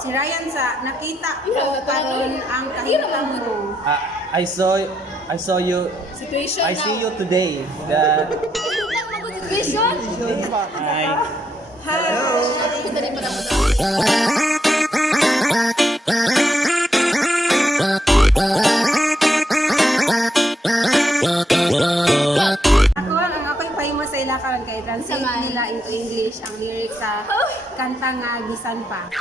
Si Ryan sa nakita ko karon ang kahitang mo. I saw you. Situation I now. see you today. The Kahimtang magod situation. Hi. Ako ang ako'y pahimo sa ila karon kay translate Saman. nila into English ang lyrics sa kanta nga Bisan Pa.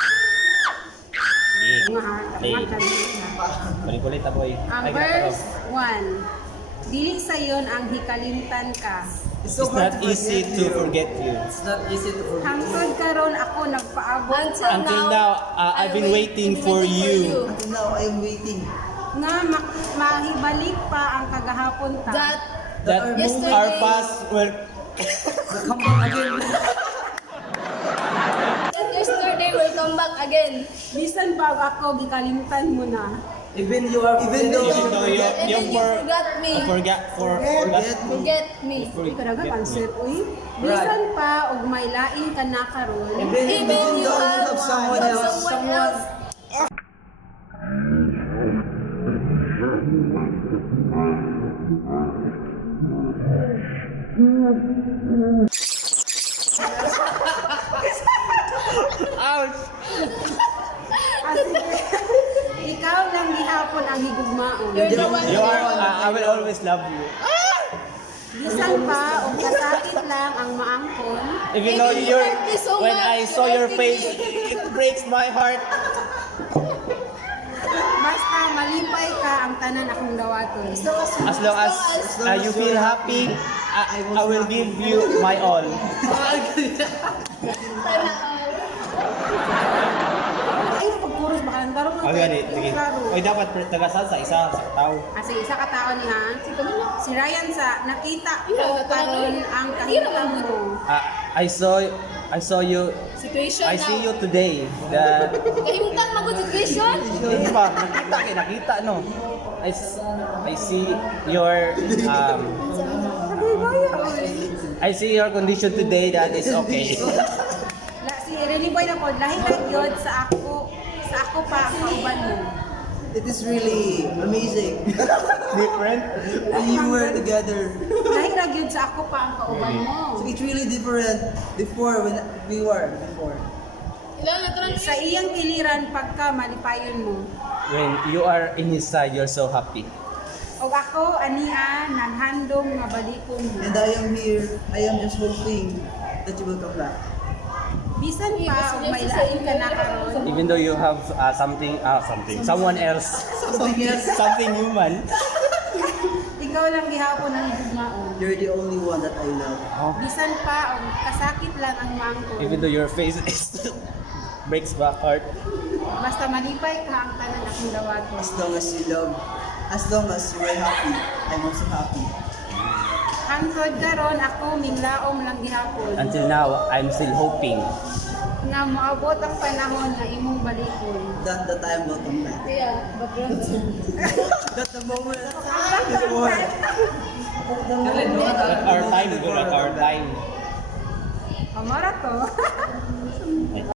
Kulit-kulit boy. Ang verse 1. Dili sayon ang hikalimtan ka. It's not easy to forget you. It's not easy to forget. Hangtod karon ako nagpaabot Until now, I've been waiting for you. Until now, I am waiting. nga mahibalik pa ang kagahapon ta. That Yesterday. our past will The comeback again. That yesterday will come back again. Bisan pa ako gikalimtan mo na. Even though even though you Even you forgot me. Forget me. Karaga concept uy. Bisan pa og may lain ka na karon. Even you have someone else. someone else. ouch. Ikaw lang gihapon ang higugmaon. You're the one. You are. I will always love you. Bisan pa og kasakit lang ang maangkon. Even though you're, hurt me so when much, I saw you're your hurting face, me. it breaks my heart. Basta malipay ka ang tanan akong dawaton. As long as you feel happy, I will give you my all. Ay pagpuros baka ang tarong Okay, gani. Sige. Oy, dapat tagasan sa isa sa tao. Kasi isa ka tao niya. Si Ryan sa nakita ko Yeah, karon ang kahitang mo. I saw you. Situation I now. see you today. The Kahimtang magod situation. Hindi pa, nakita no. I see your I see your condition today that is okay. Si Rene Boy na po, lahi lang yun sa ako pa ang kauban mo. It is really amazing. Different. When you were together. Lahi lang yun sa ako pa ang kauban mo. So it's really different before when we were before. Ilan na to Sa iyang kiliran pagka malipayon mo. When you are in his side, you're so happy. O ako, ania, naghandong nga balikon mo. And I am here. I am just hoping that you will come back. Bisan pa, o may lain ka na karon. Even though you have someone else, something human. Ikaw lang gihapon ang higugmaon. You're the only one that I love. Bisan pa, o kasakit lang ang maangkon. Even though your face is breaks my heart. Basta malipay ka ang tanan akong dawaton. As long as you love, as long as you are happy, I'm also happy. Hangtod karon ako minglaom lang gihapon. Until now, I'm still hoping. Nga moabot ang panahon na imong balikon. That the time will come back. Yeah, background. That the moment before. Like our time, like our time. Amara to.